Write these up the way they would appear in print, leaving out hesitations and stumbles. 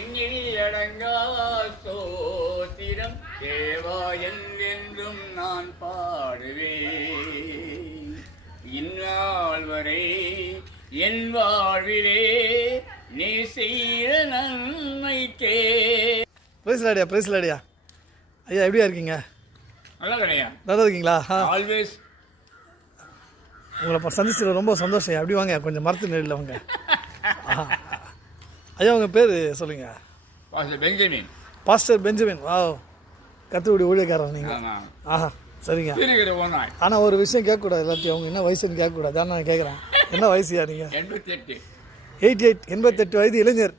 எண்ணில் அடங்கா ஸ்தோத்திரம் தேவா என்றென்றும் நான் பாடுவேன். இந்நாள் வரை என் வாழ்விலே நீ செய்த நன்மைக்கே. பிரைஸ் லாடியா ஐயா, எப்படியா இருக்கீங்க? நல்லா கிடையா? நல்லா இருக்கீங்களா? ஆல்வேஸ். உங்களை சந்திச்சதில் ரொம்ப சந்தோஷம். அப்படி வாங்க, கொஞ்சம் மரத்து நேரில் வாங்க. ஐயா, உங்கள் பேர் சொல்லுங்கள். பெஞ்சமின். Pastor Benjamin. வா, கத்துக்குடி ஊழியக்காரன் நீங்கள். ஆஹா, சரிங்க. ஆனால் ஒரு விஷயம் கேட்கக்கூடாது எல்லாத்தையும். அவங்க என்ன வயசுன்னு கேட்கக்கூடாது. ஆனால் நான் கேட்குறேன், என்ன வயசுயா நீங்கள்? 88. 88 வயது இளைஞர்.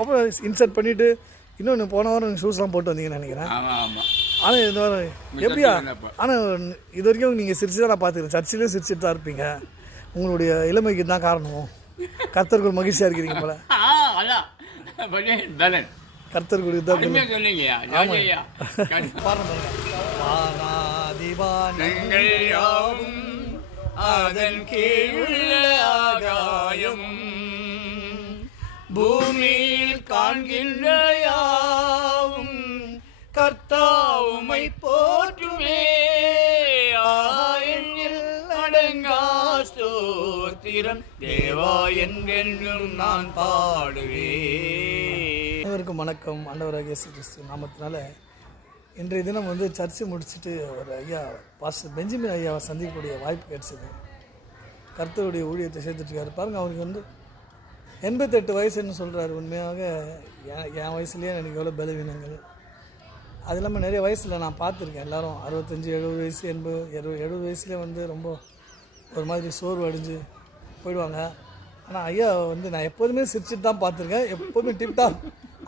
அப்புறம் இன்சர்ட் பண்ணிவிட்டு இன்னொன்று போன வாரம் நீங்கள் ஷூஸ்லாம் போட்டு வந்தீங்கன்னு நினைக்கிறேன். ஆனால் இந்த வாரம் எப்படியா? ஆனால் இது வரைக்கும் நீங்கள் சிரிச்சு தான் நான் பார்த்துக்கிறேன். சர்ச்சிலையும் சிரிச்சுட்டு தான் இருப்பீங்க. உங்களுடைய இளமைக்கு தான் காரணம். கர்த்தர்கள் மகிழ்ச்சியாக இருக்கிறீங்க போல. கர்த்தர்களுக்கு தான் அதன் கீழுள்ள ஆகாயம் பூமியில் காண்கின்ற யாவும் கர்த்தாவுமை போற்றுமே. ஆயனில் அடங்கா ஸ்தோத்திரம் தேவா என்றென்றும் நான் பாடுவேன். அனைவருக்கும் வணக்கம். ஆண்டவராகிய இயேசு கிறிஸ்து நாமத்தினால இன்றைய தினம் சர்ச்சு முடிச்சுட்டு ஒரு ஐயா பாஸ்டர் பெஞ்சமின் ஐயாவை சந்திக்கக்கூடிய வாய்ப்பு கிடைச்சது. கர்த்தருடைய ஊழியத்தை சேர்த்துட்ருக்காரு பாருங்கள். அவருக்கு 88 வயசுன்னு சொல்கிறாரு. உண்மையாக என் வயசுலேயே எனக்கு எவ்வளோ பலவீனங்கள். அது இல்லாமல் நிறைய வயசில் நான் பார்த்துருக்கேன். எல்லோரும் 65, 70 வயசு, 80, 70 வயசுலேயே ரொம்ப ஒரு மாதிரி சோர்வு அடைஞ்சு போயிடுவாங்க. ஆனால் ஐயா நான் எப்போதுமே சிரிச்சுட்டு தான் பார்த்துருக்கேன். எப்போதுமே டிப்டாப்.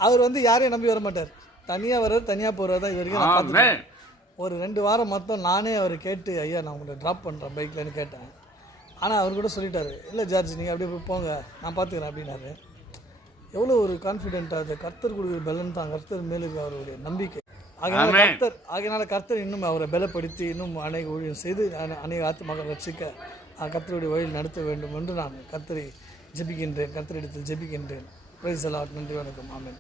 அவர் யாரையும் நம்பி வர மாட்டார். தனியாக வர்றார், தனியாக போகிறார் தான் இது வரைக்கும் நான் பார்த்துருக்கேன். ஒரு 2 வாரம் மொத்தம் நானே அவர் கேட்டு, ஐயா நான் உங்களை ட்ராப் பண்ணுறேன் பைக்லன்னு கேட்டேன். ஆனால் அவர் கூட சொல்லிட்டாரு, இல்லை ஜார்ஜ் நீங்கள் அப்படியே போய் போங்க, நான் பார்த்துக்கிறேன் அப்படின்னாரு. எவ்வளோ ஒரு கான்ஃபிடென்ட்டாக அது கர்த்தர் கொடுக்குற பலன் தான். கர்த்தர் மேலுக்கு அவருடைய நம்பிக்கை. ஆகையினால கர்த்தர் இன்னும் அவரை பலப்படுத்தி இன்னும் அநேக ஊழியம் செய்து அநேக ஆத்துமக்கள் ரட்சிக்க கர்த்தருடைய வழியில் நடத்த வேண்டும் என்று நான் கர்த்தரை ஜெபிக்கின்றேன். கர்த்தரிடத்தில் ஜெபிக்கின்றேன். Praise the Lord. நன்றி, வணக்கம். ஆமென்.